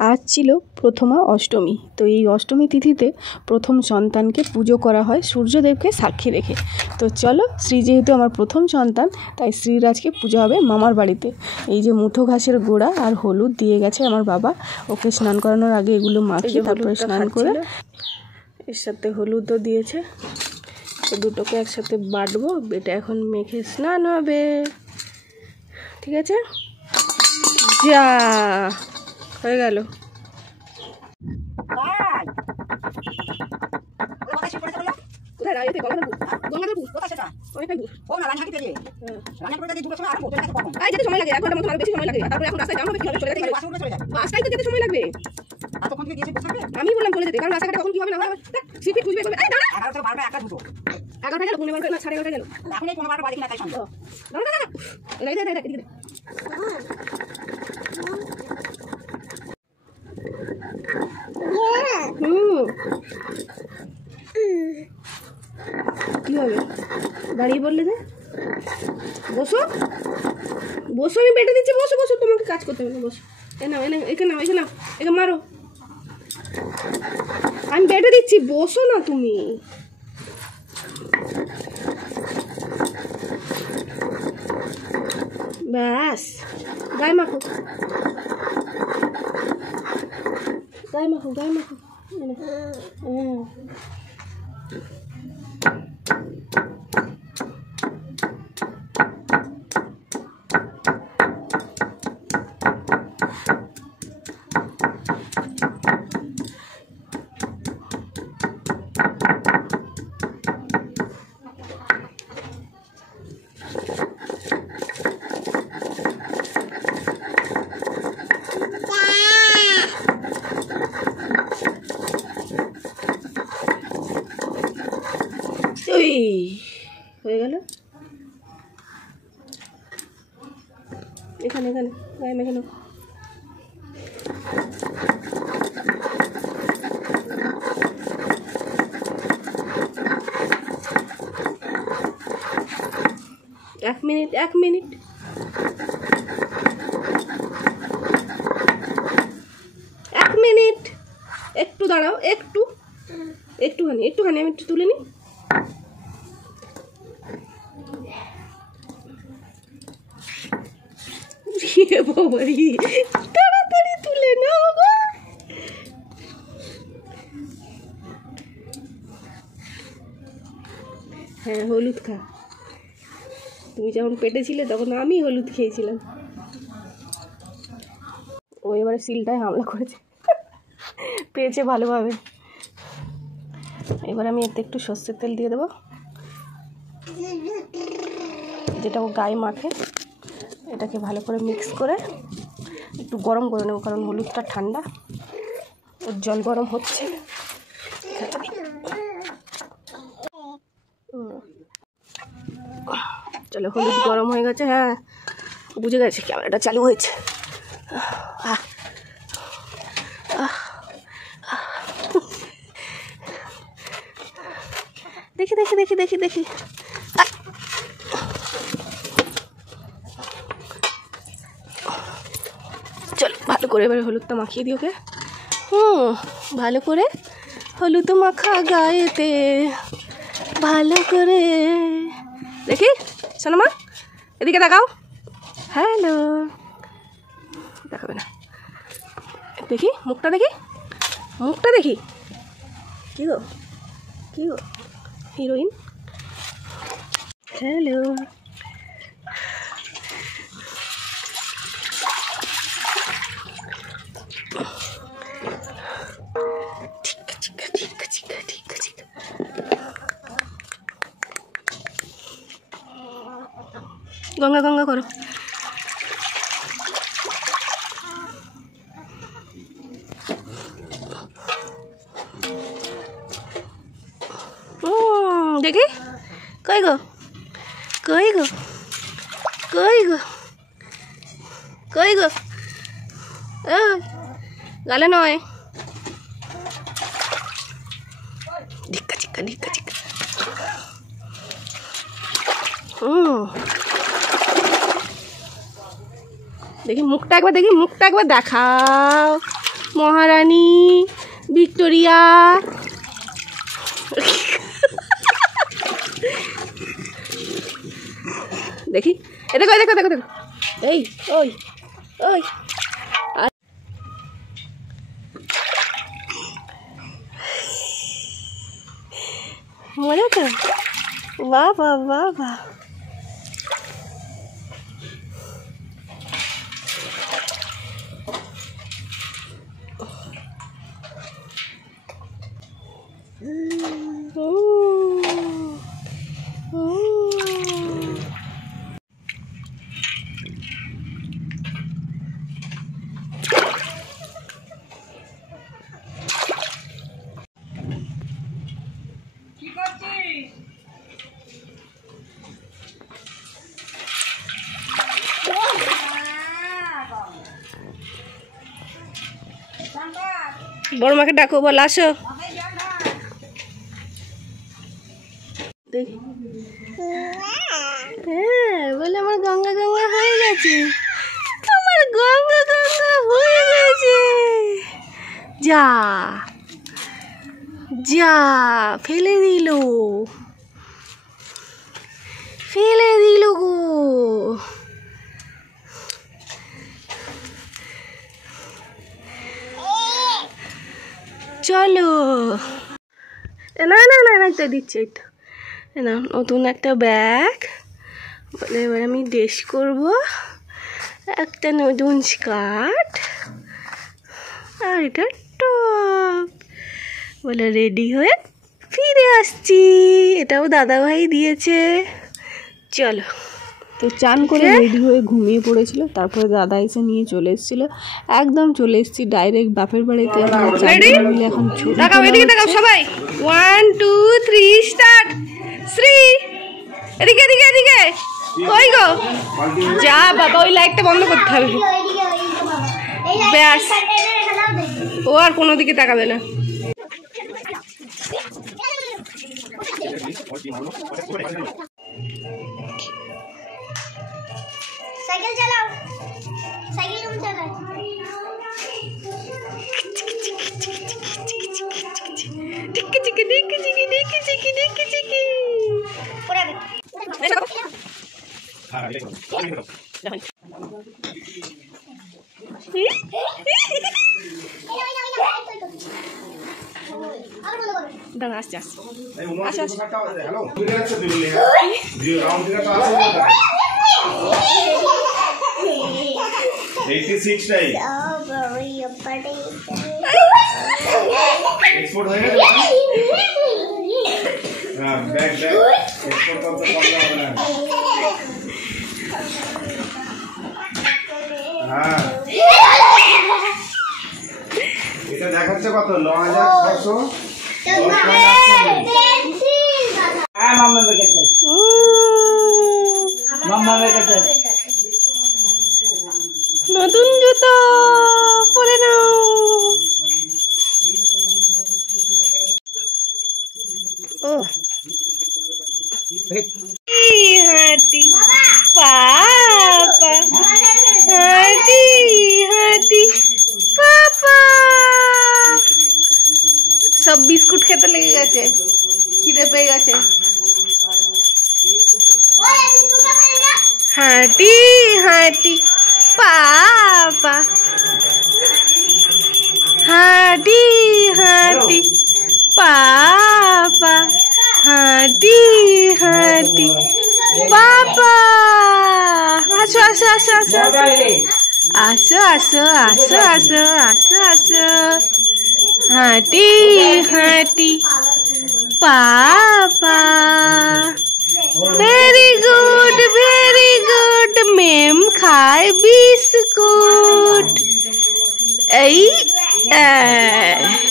আজ ছিল প্রথমা অষ্টমী। তো এই অষ্টমী তিথিতে প্রথম সন্তানকে পুজো করা হয় সূর্যদেবকে সাক্ষী রেখে। তো চলো, শ্রী যেহেতু আমার প্রথম সন্তান, তাই শ্রীর আজকে পুজো হবে মামার বাড়িতে। এই যে মুঠো ঘাসের গোড়া আর হলুদ দিয়ে গেছে আমার বাবা, ওকে স্নান করানোর আগে এগুলো মাখিয়ে তারপরে স্নান করে, এর সাথে হলুদও দিয়েছে। তো দুটোকে একসাথে বাটবো, বেটে এখন মেখে স্নান হবে। ঠিক আছে, যা হয়ে গেল। আমি বললাম চলে যেতে, কারণ রাস্তাঘাটে কখন কি হবে না হবে, সিট খুঁজবে করবে। 11টা 12টা একটা দুটো 11টা গেল, 11টা না 11:30 গেল, এখন এই 15টা বাজে কিনা তাই শুনছো। দাঁড়া দাঁড়া দাঁড়া এদিকে কি হবে, দাঁড়িয়ে বললে যে বসো বসো, আমি বেটে দিচ্ছি, বসো বসো, তোমাকে কাজ করতে হবে না, বসো। এখানে একে মারো, আমি বেটে দিচ্ছি, বসো না তুমি। ব্যাস, গায়ে মাখো গায়ে মাখো গায়ে মাখো। হয়ে গেল, এখানে গায়ে মেখে নাও। এক মিনিট একটু দাঁড়াও, একটুখানি আমি একটু তুলে নিই। তাড়াতাড়ি তুলে নাও গো। হ্যাঁ, হলুদ খা, তুমি যখন পেটে ছিলে তখন আমি হলুদ খেয়েছিলাম। ও এবারে সিলটায় হামলা করেছে, পেয়েছে ভালোভাবে। এবার আমি এতে একটু সর্ষের তেল দিয়ে দেবো, যেটা ও গায়ে মাখে। এটাকে ভালো করে মিক্স করে একটু গরম করে নেবো, কারণ হলুদটা ঠান্ডা, ওর জল গরম হচ্ছে। চলো, হলুদ গরম হয়ে গেছে। হ্যাঁ, বুঝে গেছে, ক্যামেরাটা চালু হয়েছে। দেখি চলো, ভালো করে এবার হলুদটা মাখিয়ে দিই ওকে। ভালো করে হলুদ মাখা গায়েতে, ভালো করে। দেখি সোনামা, এদিকে দেখাও। হ্যালো, দেখাবে না, দেখি মুখটা দেখি। কি গো হিরোইন। হ্যালো, গঙ্গা করো। দেখি কই গো গালে নয়, ধিক্কা চিক্কা। দেখি মুখটা একবার দেখাও, মহারানী ভিক্টোরিয়া। দেখি দেখো দেখো দেখো দেখো এই ওই ওই মজা তো। বাহ বাহ বাহ বাহ। বড় মাকে ডাকো, বল আসো। হ্যাঁ বলে আমার গঙ্গা গঙ্গা হয়ে গেছে, আমার গঙ্গা গঙ্গা হয়ে গেছে। যা যা ফেলে দিল, ফেলে দিল গো। চলো না না না না তো দিচ্ছে, এই তো না নতুন একটা ব্যাগ বলে এবার আমি ড্রেস করব, একটা নতুন স্কার্ট আর এটা টপ বলে রেডি হয়ে ফিরে আসছি। এটাও দাদাভাই দিয়েছে। চলো তো চান করে রেডি হয়ে ঘুমিয়ে পড়েছিল, তারপরে দাদা এসে নিয়ে চলে এসেছিল। একদম চলে এসেছি ডাইরেক্ট বাপের বাড়িতে। মিলে এখন সবাই 1 2 3 স্টার্ট। শ্রী এদিকে এদিকে এদিকে কই গো, যা বাবা ওই লাইটটা বন্ধ করতে হবে। ব্যাস ও আর কোনো দিকে তাকাবে না। साइकिल चलाओ, साइकिल कौन चलाए? टिक टिक टिक टिक टिक टिक टिक टिक पूरा দাঁড়া আসছে আসছে হ্যালো 86 টাই এক্সপোর্ট হয়ে গেছে। হ্যাঁ ব্যাগ ব্যাগ এক্সপোর্ট করতে কম হবে না। হ্যাঁ এটা দেখাচ্ছে কত 9600। মাম্মা বেকেছে মাম্মা বেকেছে নতুন জুতো পরে নাও। ও হাতি পাপা, হাতি হাতি পাপা। সব বিস্কুট খেতে লেগে গেছে, খিদে পেয়ে গেছে। হাতি হাতি পাপা, হাতি হাতি পাপা, হাতি হাতি পাপা। আসো আসো আসো আসো আসো আসো আসো আসো আসো আসো। হাতি হাতি পাপা। ভেরি গুড মেম খায় বিস্কুট। এই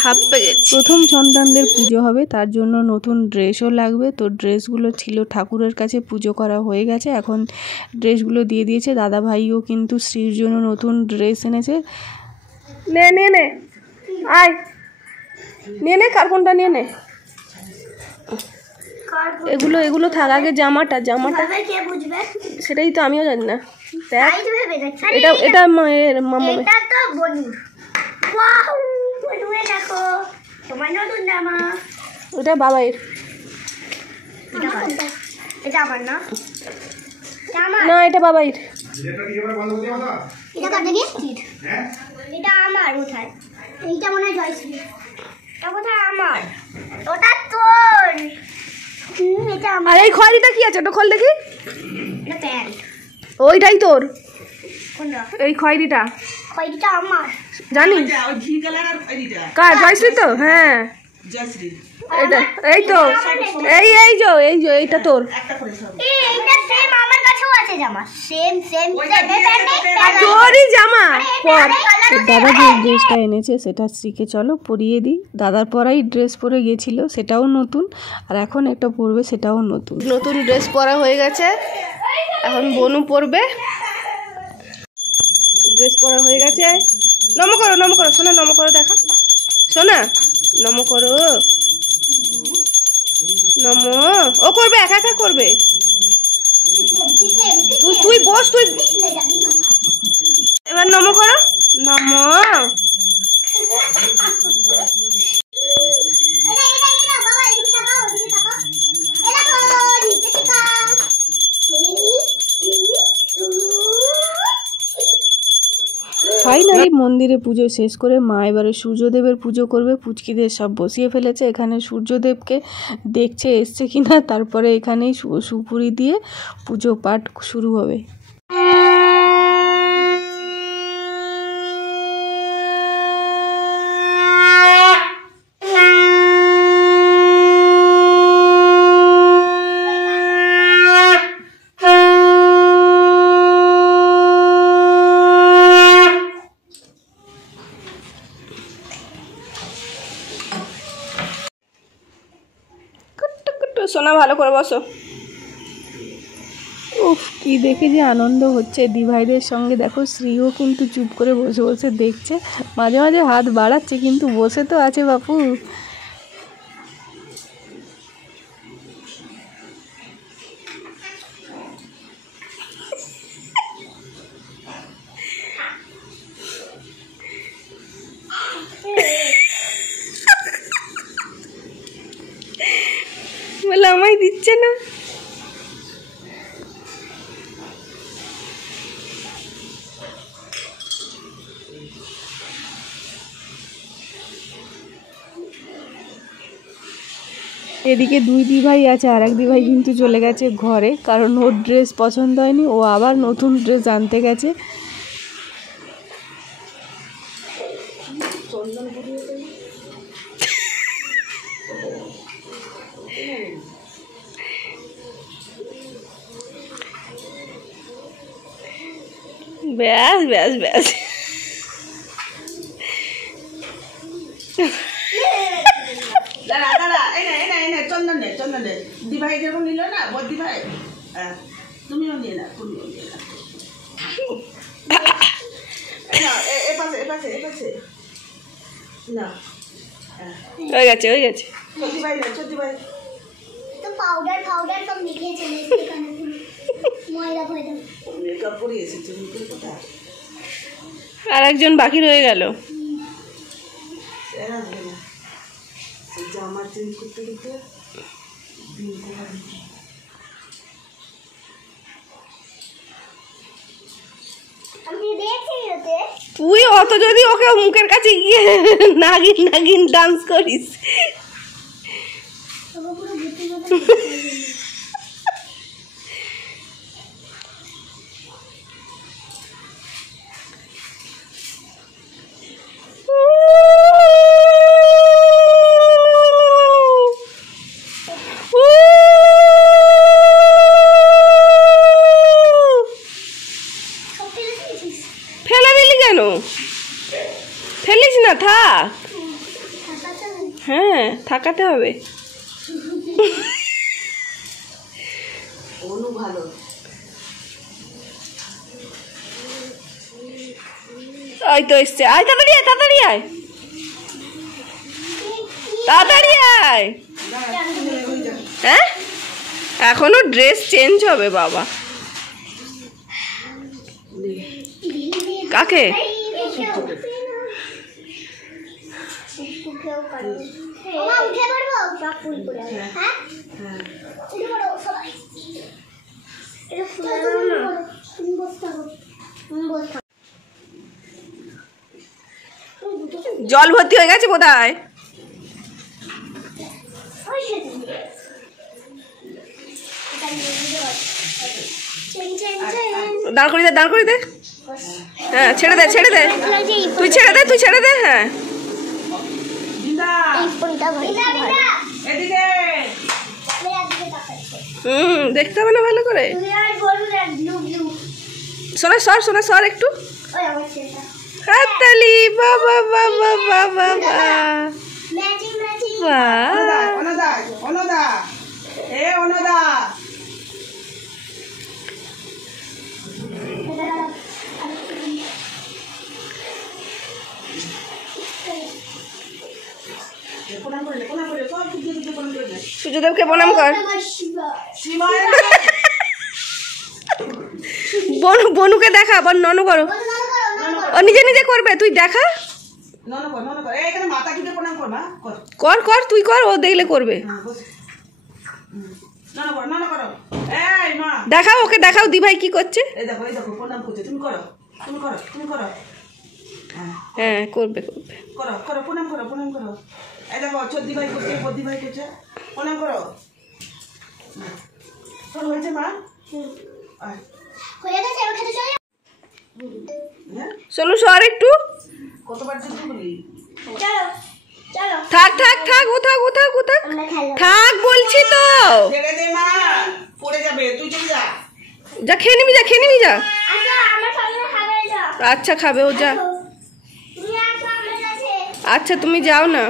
হাঁপে গেছি। প্রথম সন্তানদের পুজো হবে, তার জন্য নতুন ড্রেসও লাগবে। তো ড্রেসগুলো ছিল ঠাকুরের কাছে, পুজো করা হয়ে গেছে, এখন ড্রেসগুলো দিয়ে দিয়েছে। দাদা ভাইও কিন্তু শ্রীর জন্য নতুন ড্রেস এনেছে। নে নে নে আয় নিয়ে নে, কার্টুনটা নিয়ে নে। এগুলো এগুলো থাক, আগে জামাটা জামাটা সেটাই তো আমিও জানি না। দেখ এটা এটা মায়ের মামা, এটা তো বন্ধু। ওয়াও জামা ওটা বাবাইয়ের। এটা আমার না, না এটা বাবাইয়ের। এটা কাটে গিফট। এটা আমার কোথায়? এইটা মনে হয় জয়শ্রী। এটা কোথায় আমার? ওটা তোর। এটা আমার। আর এই খয়েরিটা কি আছে? ওটা খোল দেখি। এটা প্যান্ট। ওইটাই তোর। কোনটা? এই খয়েরিটা খয়েরিটা আমার। জানি ওই ঘি কালার আর খয়েরিটা কার? জয়শ্রী তো? হ্যাঁ জয়শ্রী এটা এই তো এইটা তোর। একটা করে সব এইটা সেম আমার কাছেও আছে জামা। সেম তোরই জামা পর। দাদা যে ড্রেসটা এনেছে সেটা স্ত্রীকে চলো পরিয়ে দিই। দাদার পরাই ড্রেস পরে গেছিল, সেটাও নতুন, আর এখন একটা পরবে সেটাও নতুন। নতুন ড্রেস পরা হয়ে গেছে, এখন বনু পরবে। ড্রেস পরা হয়ে গেছে। নম করো সোনা, নম করো, দেখা সোনা, নম করো, নম। ও করবে, একা একা করবে। তুই বস, তুই এবার নম করো, নম। ফাইনালি মন্দিরে পুজো শেষ করে মা এবারে সূর্যদেবের পুজো করবে। পুচকিদের সব বসিয়ে ফেলেছে এখানে, সূর্যদেবকে দেখছে এসছে কিনা, তারপরে এখানেই সুপুরি দিয়ে পুজো পাঠ শুরু হবে। সোনা ভালো করে বসো। উফ কি দেখে যে আনন্দ হচ্ছে দিভাইদের সঙ্গে। দেখো শ্রীও কিন্তু চুপ করে বসে বসে দেখছে, মাঝে মাঝে হাত বাড়াচ্ছে, কিন্তু বসে তো আছে বাপু। বলে আমায় দিচ্ছে না। এদিকে দুই দিভাই আছে, আর এক দিভাই কিন্তু চলে গেছে ঘরে, কারণ ওর ড্রেস পছন্দ হয়নি, ও আবার নতুন ড্রেস আনতে গেছে। ব্যাস ব্যাস ব্যাস দাদা এনে চন্দন নে দিভাই যেরকম নিল না বড় দিভাই, তুমিও নিয়ে না, এপাশে না হয়ে গেছে চোদ্দি ভাই তো পাউডার সব মিলিয়ে চলে এসেছে এখানে, ময়লা ফয়লা মেকআপ করে এসেছে মুখের কথা। আর একজন বাকি রয়ে গেল। জামা চেঞ্জ করতে তুই অত যদি ওকে মুখের কাছে গিয়ে নাগিন ডান্স করিস। ফেলে দিলি কেন? ফেলিস না, থাক। হ্যাঁ থাকাতে হবে। অনু ভালো ওই তো এসছে, আয় তাড়াতাড়ি আয় তাড়াতাড়ি আয়। হ্যাঁ এখনো ড্রেস চেঞ্জ হবে বাবা। কাকে? উঠেও পারো। মামা উঠে পড়বো সব ফুল পড়ে আছে। হ্যাঁ উঠে পড়ো সবাই। এটা ফুল না তুমি বসতে হবে। তুমি বসতে হবে। জল ভর্তি হয়ে গেছে বোধহয়। ওই সেটা এটা নিয়ে যাও। চেন চেন চেন দাঁড় করে দে, দাঁড় করে দে। হ্যাঁ ছেড়ে দে, ছেড়ে দে, তুই ছেড়ে দে, তুই ছেড়ে দে। হ্যাঁ দিদা এই ফোনটা ভালো। এদিকে মেরা দিকে তাকাচ্ছে। দেখতে হবে না ভালো করে। তুমি আর বলবো না ব্লু ব্লু। শোনা সর, শোনা সর একটু। ওই আমার ছেলেটা হাততালি, বাবা বাবা বাবা বাবা, ম্যাচিং ম্যাচিং। বাহ। অনদা অনদা এ অনদা প্রণাম করে সব কিছু প্রণাম করে সূর্যদেবকে প্রণাম কর। শিবায় বনুকে দেখা, বল ননু করো। ও নিজে নিজে করবে, তুই দেখা। নন কর এখানে মাথা টিপে প্রণাম কর না কর কর কর, তুই কর, ও দেখলে করবে। বস নন করো এই মা দেখাও, ওকে দেখাও দি ভাই কি করছে। এই দেখো প্রণাম করছে তুমি করো হ্যাঁ করবে করবে। করো প্রণাম করো এই দেখো চদ্দি ভাই করছে বদ্দি ভাই করছে প্রণাম করো তোর হয়েছে মা হয়ে গেছে এবার খেতে চলে হ্যাঁ চলো সর একটু। কতবার জিজ্ঞেস বলি চলো চলো থাক থাক থাক, ও থাক, ও থাক, ও থাক, আমরা খেলবো। থাক বলছি তো। ছেড়ে দে মা পড়ে যাবে তুই চলে যা যা খেয়ে নিবি, যা খেয়ে নিবি, যা। আচ্ছা আমার সঙ্গে খাবে যাও। আচ্ছা খাবে ও, যা। তুমি আসো আমার কাছে। আচ্ছা তুমি যাও না।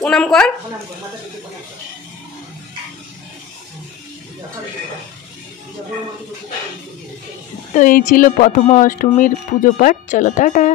প্রণাম কর। তো এই ছিল প্রথমা অষ্টমীর পুজো পাঠ। চলো টাটা।